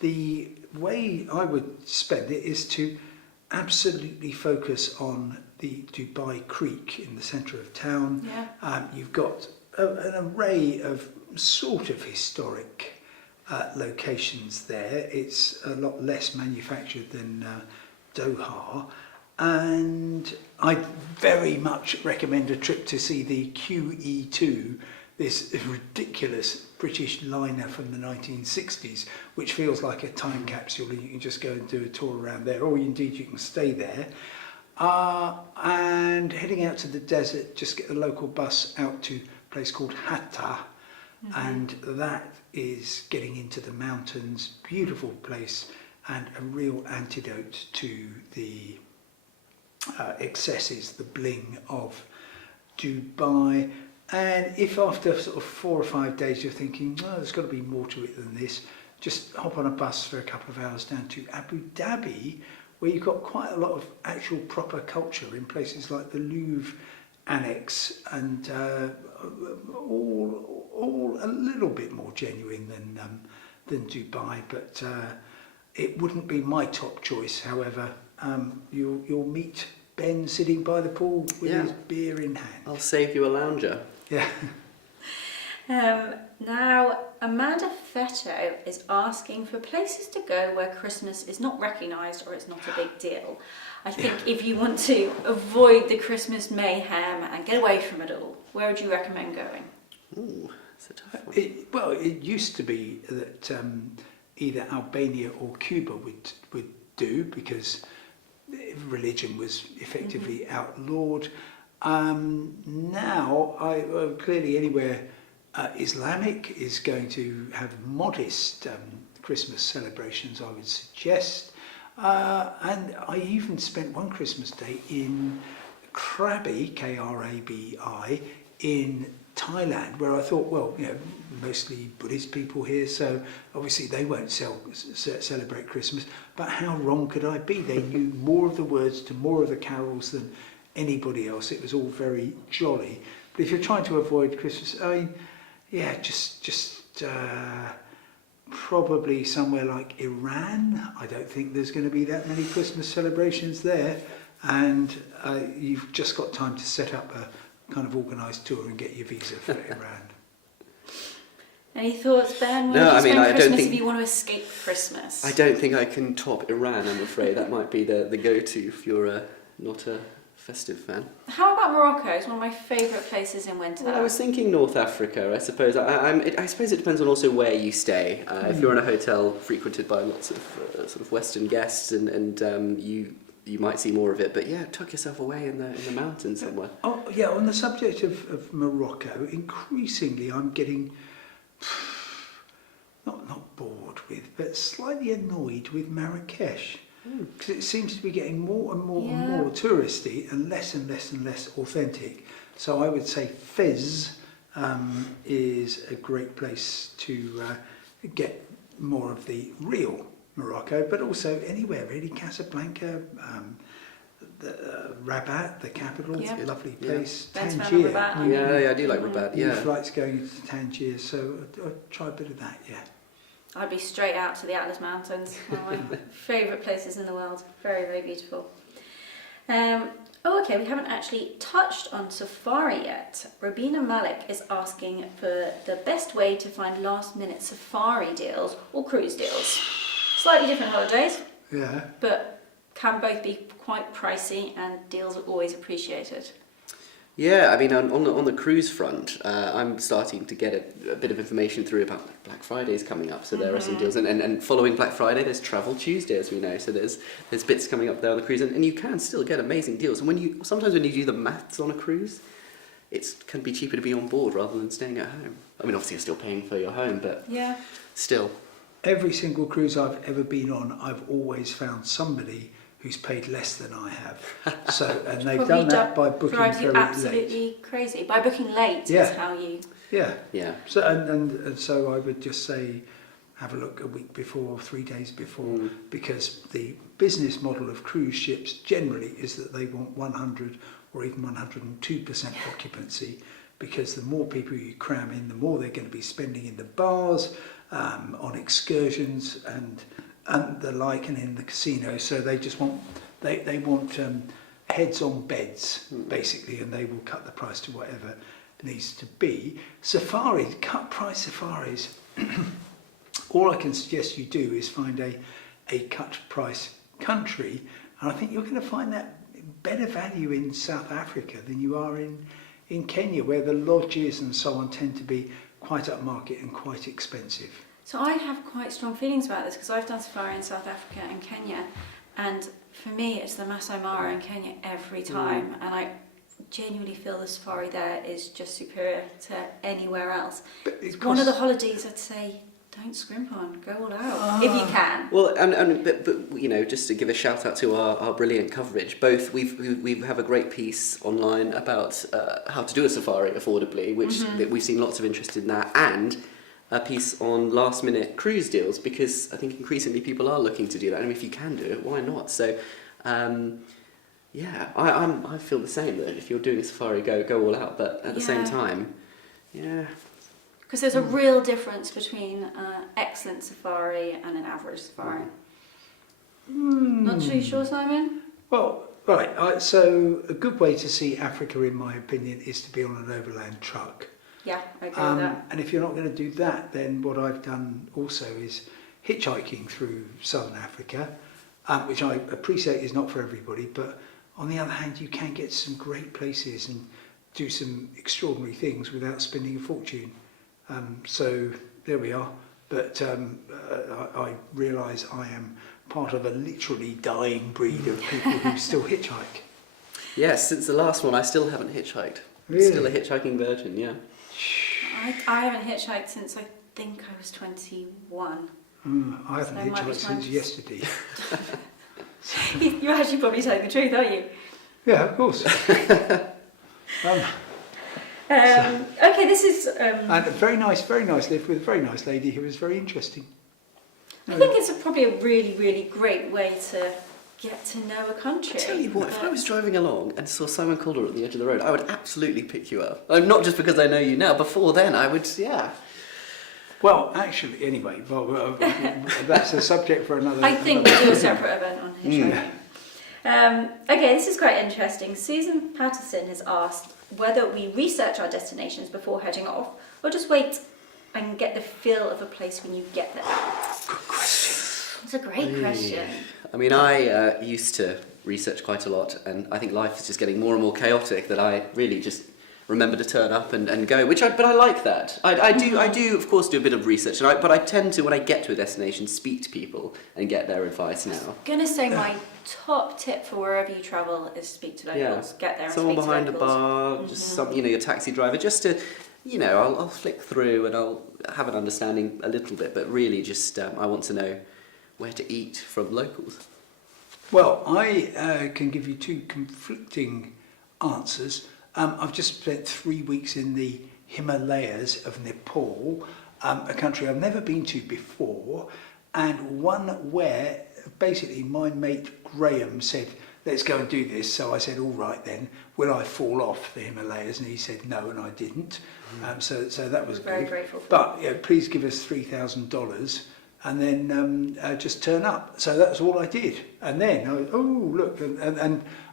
the way I would spend it is to absolutely focus on the Dubai Creek in the centre of town. Yeah. You've got an array of sort of historic locations there. It's a lot less manufactured than Doha. And I very much recommend a trip to see the QE2, this ridiculous British liner from the 1960s, which feels like a time capsule. You can just go and do a tour around there, or indeed you can stay there. And heading out to the desert, just get the local bus out to a place called Hatta, and that is getting into the mountains. Beautiful place and a real antidote to the excesses, the bling of Dubai. And if after sort of 4 or 5 days you're thinking, oh, there's got to be more to it than this, just hop on a bus for a couple of hours down to Abu Dhabi, where you've got quite a lot of actual proper culture in places like the Louvre Annex, and all a little bit more genuine than Dubai, but it wouldn't be my top choice. However, you'll meet Ben sitting by the pool with his beer in hand. I'll save you a lounger. Yeah. Now, Amanda Fetto is asking for places to go where Christmas is not recognised or it's not a big deal. I think if you want to avoid the Christmas mayhem and get away from it all, where would you recommend going? Ooh, that's a tough one. It used to be that either Albania or Cuba would do, because religion was effectively outlawed. Now, clearly anywhere Islamic is going to have modest Christmas celebrations, I would suggest. And I even spent one Christmas day in Krabi, Krabi, in Thailand, where I thought, well, mostly Buddhist people here, so obviously they won't celebrate Christmas. But how wrong could I be? They knew more of the words to more of the carols than anybody else. It was all very jolly. But if you're trying to avoid Christmas, I mean, just probably somewhere like Iran. I don't think there's going to be that many Christmas celebrations there, and you've just got time to set up a kind of organised tour and get your visa for Iran. Any thoughts, Ben? Where No, would you I mean, spend I don't Christmas think- if you want to escape Christmas? I don't think I can top Iran, I'm afraid. That might be the go-to if you're not a festive fan. How about Morocco? It's one of my favourite places in winter. Well, I was thinking North Africa, I suppose. I suppose it depends on also where you stay. If you're in a hotel frequented by lots of sort of Western guests, and you might see more of it. But yeah, tuck yourself away in the mountains somewhere. Oh yeah, on the subject of Morocco, increasingly I'm getting not bored with, but slightly annoyed with Marrakesh, because it seems to be getting more and more and more touristy and less authentic. So I would say Fez is a great place to get more of the real Morocco, but also anywhere really. Casablanca, Rabat, the capital, Yeah. lovely place. Ben's fan of Tangier, Rabat, aren't you? Yeah, I do like Rabat. new Yeah. flights going into Tangier, so I'll try a bit of that. Yeah. I'd be straight out to the Atlas Mountains. One of my favourite places in the world. Very, very beautiful. Okay, we haven't actually touched on safari yet. Robina Malik is asking for the best way to find last-minute safari deals or cruise deals. Slightly different holidays, Yeah. but can both be quite pricey, and deals are always appreciated. Yeah, I mean, on the cruise front, I'm starting to get a bit of information through about Black Friday's coming up, so there are some deals. And following Black Friday, there's Travel Tuesday, as we know, so there's bits coming up there on the cruise, and you can still get amazing deals. And sometimes when you do the maths on a cruise, it can be cheaper to be on board rather than staying at home. I mean, obviously you're still paying for your home, but still. Every single cruise I've ever been on, I've always found somebody who's paid less than I have. So, and they've Probably done that by booking drives you very absolutely late. crazy. By booking late Yeah. is how you... Yeah. Yeah. So and so I would just say, have a look a week before, 3 days before, because the business model of cruise ships generally is that they want 100 or even 102% occupancy, because the more people you cram in, the more they're going to be spending in the bars, on excursions and the like, and in the casino. So they just want they want heads on beds basically, and they will cut the price to whatever needs to be. Safaris, cut price safaris. All I can suggest you do is find a cut price country, and I think you're going to find that better value in South Africa than you are in Kenya, where the lodges and so on tend to be quite upmarket and quite expensive. So I have quite strong feelings about this because I've done safari in South Africa and Kenya, and for me it's the Masai Mara in Kenya every time, and I genuinely feel the safari there is just superior to anywhere else. It's one of the holidays I'd say don't scrimp on, go all out if you can. Well, but you know, just to give a shout out to our brilliant coverage, both we have a great piece online about how to do a safari affordably, which we've seen lots of interest in that, and a piece on last minute cruise deals, because I think increasingly people are looking to do that. I mean, if you can do it, why not? So, yeah, I feel the same, that if you're doing a safari, go all out, but at the same time, yeah. Because there's a real difference between excellent safari and an average safari. Not too sure, Simon? Well, right, so a good way to see Africa, in my opinion, is to be on an overland truck. Yeah, I agree with that. And if you're not going to do that, then what I've done also is hitchhiking through southern Africa, which I appreciate is not for everybody, but on the other hand, you can get some great places and do some extraordinary things without spending a fortune. So there we are. But I realise I am part of a literally dying breed of people who still hitchhike. Yes, since the last one, I still haven't hitchhiked. Really? Still a hitchhiking virgin, yeah. I haven't hitchhiked since I think I was 21. I haven't So it might be hitchhiked time since to- yesterday. You're actually probably telling the truth, aren't you? Yeah, of course. Okay, this is... And a very nice lived with a very nice lady who was very interesting. I think it's probably a really, really great way to get to know a country. I tell you what, if I was driving along and saw Simon Calder at the edge of the road, I would absolutely pick you up. Not just because I know you now, before then I would, yeah. Well, actually, anyway, that's a subject for another... I think we'll do a separate event on hitchhiking. Okay, this is quite interesting. Susan Patterson has asked whether we research our destinations before heading off, or just wait and get the feel of a place when you get there. Good question. It's a great question. I mean, I used to research quite a lot, and I think life is just getting more and more chaotic, that I really just remember to turn up and go, but I like that. I do, of course, do a bit of research, but I tend to, when I get to a destination, speak to people and get their advice now. I'm going to say my top tip for wherever you travel is speak to locals. Get there and Someone speak to behind a locals. bar, just some, your taxi driver, just to, I'll flick through and I'll have an understanding a little bit, but really just, I want to know where to eat from locals. Well, I can give you two conflicting answers. I've just spent 3 weeks in the Himalayas of Nepal, a country I've never been to before, and one where basically my mate Graham said, let's go and do this. So I said, all right then, will I fall off the Himalayas? And he said no, and I didn't. So that was Very good. grateful for But please give us $3,000 and then just turn up. So that's all I did. And then,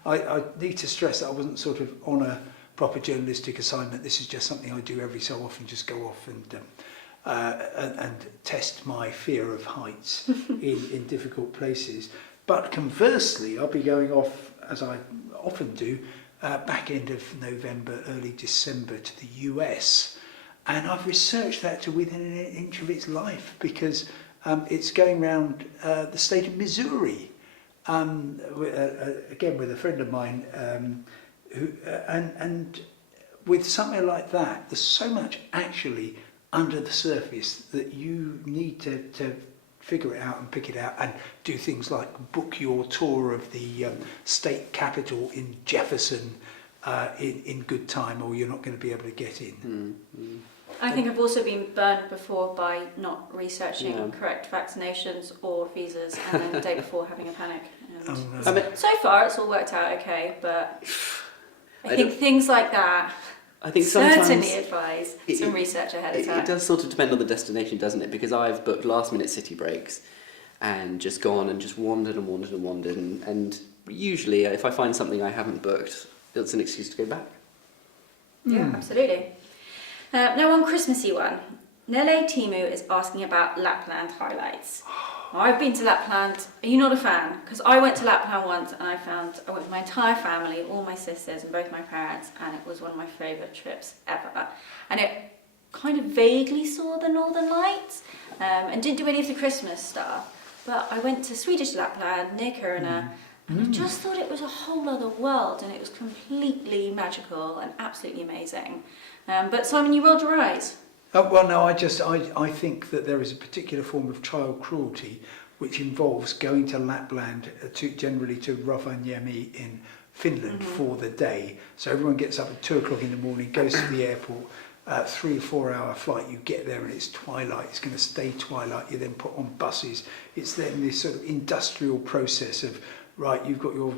I need to stress that I wasn't sort of on a proper journalistic assignment. This is just something I do every so often, just go off and test my fear of heights in difficult places. But conversely, I'll be going off, as I often do, back end of November, early December to the US. And I've researched that to within an inch of its life, because it's going around the state of Missouri, again with a friend of mine, and with something like that, there's so much actually under the surface that you need to figure it out and pick it out and do things like book your tour of the state capitol in Jefferson in good time, or you're not going to be able to get in. I think I've also been burned before by not researching correct vaccinations or visas, and then the day before having a panic. And Oh, no. so far, it's all worked out okay, but I think things like that. I think Certainly advise some research ahead of time. It does sort of depend on the destination, doesn't it? Because I've booked last-minute city breaks and just gone and just wandered and usually if I find something I haven't booked, it's an excuse to go back. Yeah, absolutely. Now on Christmassy one, Nele Timu is asking about Lapland highlights. I've been to Lapland. Are you not a fan? Because I went to Lapland once and I went with my entire family, all my sisters and both my parents, and it was one of my favourite trips ever. And it kind of vaguely saw the Northern Lights and didn't do any of the Christmas stuff. But I went to Swedish Lapland near Kiruna and I just thought it was a whole other world, and it was completely magical and absolutely amazing. But Simon, you rolled your eyes. Well, no, I think that there is a particular form of child cruelty which involves going to Lapland, generally to Rovaniemi in Finland for the day. So everyone gets up at 2 o'clock in the morning, goes to the airport, 3 or 4 hour flight, you get there and it's twilight, it's going to stay twilight, you're then put on buses. It's then this sort of industrial process of, right, you've got your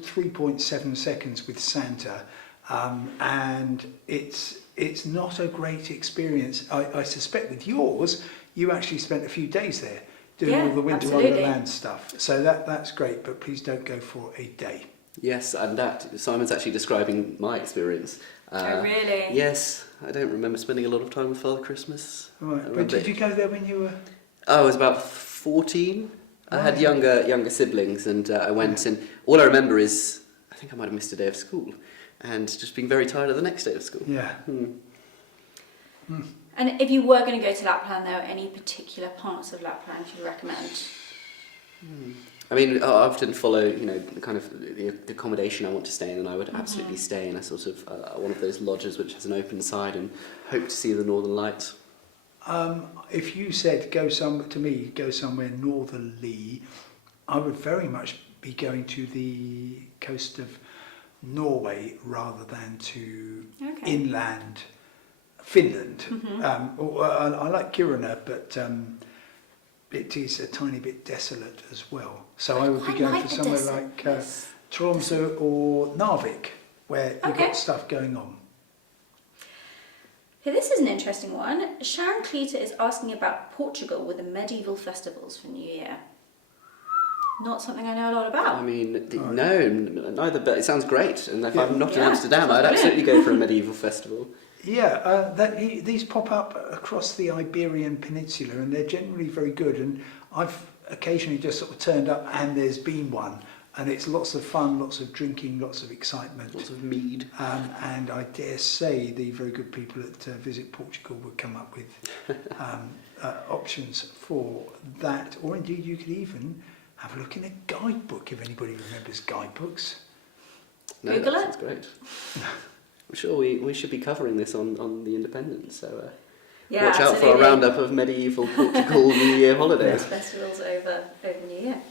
3.7 seconds with Santa, and it's not a great experience. I suspect with yours, you actually spent a few days there doing all the Winter Wonderland stuff. So that's great, but please don't go for a day. Yes, and that Simon's actually describing my experience. Oh, really? Yes, I don't remember spending a lot of time with Father Christmas. Right, but did you go there when you were? I was about 14. Right. I had younger siblings, and I went, and all I remember is I think I might have missed a day of school, and just being very tired of the next day of school. Yeah. And if you were going to go to Lapland, there are any particular parts of Lapland you'd recommend? I mean, I often follow, the kind of the accommodation I want to stay in, and I would absolutely stay in a sort of one of those lodges which has an open side and hope to see the Northern Lights. If you said go somewhere northerly, I would very much be going to the coast of Norway rather than to inland Finland. I like Kiruna, but it is a tiny bit desolate as well. So I would be going for somewhere like Tromsø or Narvik, where you've got stuff going on. Hey, this is an interesting one. Sharon Cleater is asking about Portugal with the medieval festivals for New Year. Not something I know a lot about. I mean, no, neither, but it sounds great. And if I'm not in Amsterdam, I'd absolutely go for a medieval festival. Yeah, these pop up across the Iberian Peninsula, and they're generally very good. And I've occasionally just sort of turned up and there's been one. And it's lots of fun, lots of drinking, lots of excitement. Lots of mead. And I dare say the very good people that visit Portugal would come up with options for that. Or indeed you could even have a look in a guidebook, if anybody remembers guidebooks. No, Google it. That's great. I'm sure we should be covering this on The Independent, so watch out for a roundup of medieval Portugal New Year holidays. Festivals over New Year.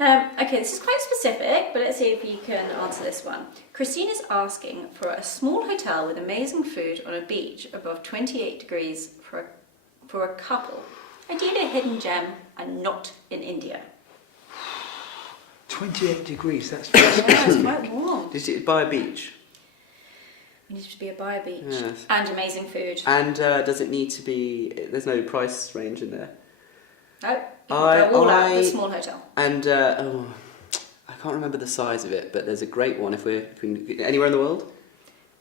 Okay, this is quite specific, but let's see if you can answer this one. Christine is asking for a small hotel with amazing food on a beach above 28 degrees for a couple. Ideally a hidden gem and not in India. 28 degrees, that's very specific. Yeah, it's quite warm. Did it by a beach? It needs to be by a beach. Yes. And amazing food. And does it need to be... There's no price range in there? No, you can go all out with a small hotel. And, I can't remember the size of it, but there's a great one if we anywhere in the world?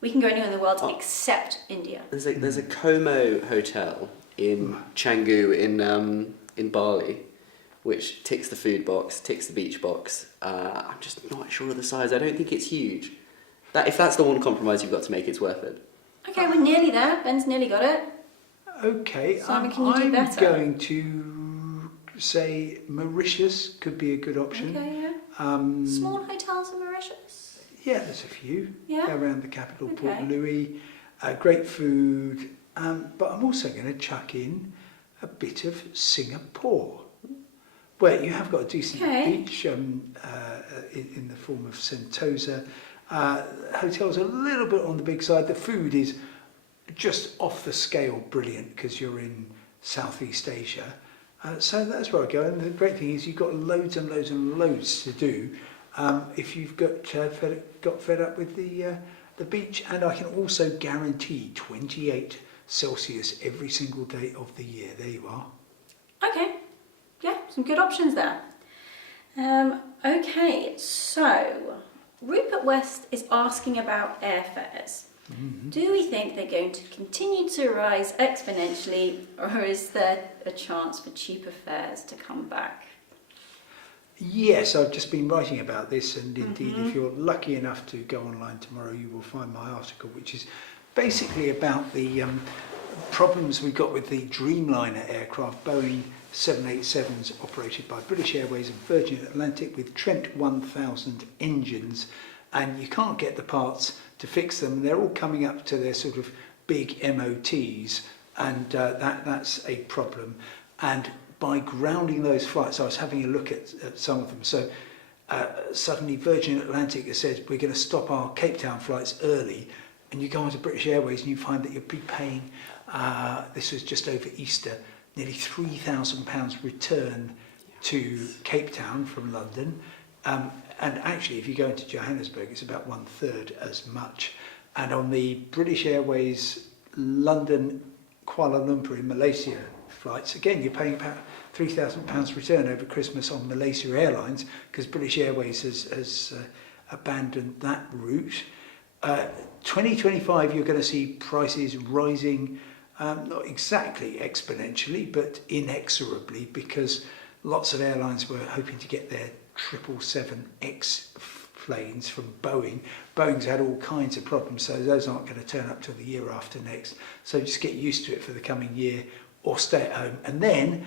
We can go anywhere in the world except India. There's a Como hotel in Canggu in Bali, which ticks the food box, ticks the beach box. I'm just not sure of the size. I don't think it's huge. If that's the one compromise you've got to make, it's worth it. Okay, we're nearly there. Ben's nearly got it. Okay, Simon, can you do I'm better? going to say Mauritius could be a good option. Okay, yeah. Small hotels in Mauritius? Yeah, there's a few around the capital, Port Louis. Great food, but I'm also going to chuck in a bit of Singapore. Well, you have got a decent Okay. beach in the form of Sentosa. Hotels a little bit on the big side. The food is just off the scale brilliant because you're in Southeast Asia. So that's where I go. And the great thing is you've got loads and loads and loads to do if you've got fed up with the beach. And I can also guarantee 28 Celsius every single day of the year. There you are. Okay, yeah, some good options there. Okay, so Rupert West is asking about airfares. Do we think they're going to continue to rise exponentially, or is there a chance for cheaper fares to come back? Yes, I've just been writing about this, and indeed, if you're lucky enough to go online tomorrow, you will find my article, which is basically about the problems we got with the Dreamliner aircraft, Boeing 787s operated by British Airways and Virgin Atlantic with Trent 1000 engines, and you can't get the parts to fix them. They're all coming up to their sort of big MOTs, and that's a problem. And by grounding those flights, I was having a look at some of them. So suddenly Virgin Atlantic has said, we're going to stop our Cape Town flights early, and you go onto British Airways and you find that you'll be paying, this was just over Easter, nearly £3,000 return to Cape Town from London. And actually, if you go into Johannesburg, it's about 1/3 as much. And on the British Airways London, Kuala Lumpur in Malaysia flights, again, you're paying about £3,000 return over Christmas on Malaysia Airlines because British Airways has abandoned that route. 2025, you're going to see prices rising, not exactly exponentially, but inexorably, because lots of airlines were hoping to get their 777X planes from Boeing. Boeing's had all kinds of problems, so those aren't going to turn up till the year after next. So just get used to it for the coming year or stay at home. And then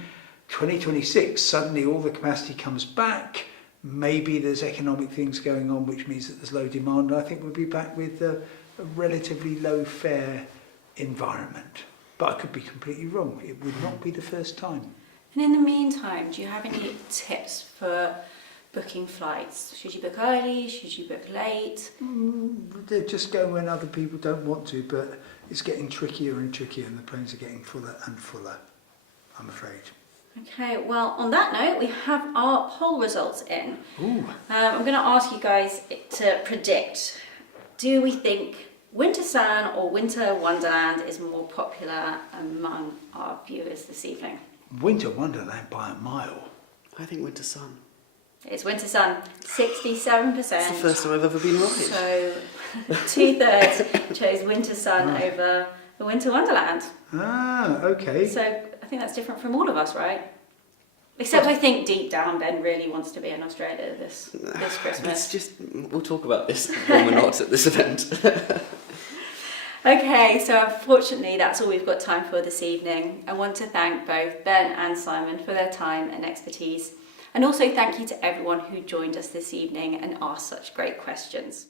2026, suddenly all the capacity comes back. Maybe there's economic things going on, which means that there's low demand. And I think we'll be back with a relatively low fare environment. But I could be completely wrong. It would not be the first time. And in the meantime, do you have any tips for booking flights? Should you book early? Should you book late? They just go when other people don't want to, but it's getting trickier and trickier, and the planes are getting fuller and fuller, I'm afraid. Okay, well, on that note, we have our poll results in. Ooh. I'm going to ask you guys to predict, do we think Winter Sun or Winter Wonderland is more popular among our viewers this evening? Winter Wonderland by a mile. I think Winter Sun. It's Winter Sun, 67%. It's the first time I've ever been right. So 2/3 chose Winter Sun over the Winter Wonderland. Ah, okay. So I think that's different from all of us, right? Except I think deep down Ben really wants to be in Australia this Christmas. We'll talk about this when we're not at this event. Okay, so unfortunately that's all we've got time for this evening. I want to thank both Ben and Simon for their time and expertise. And also thank you to everyone who joined us this evening and asked such great questions.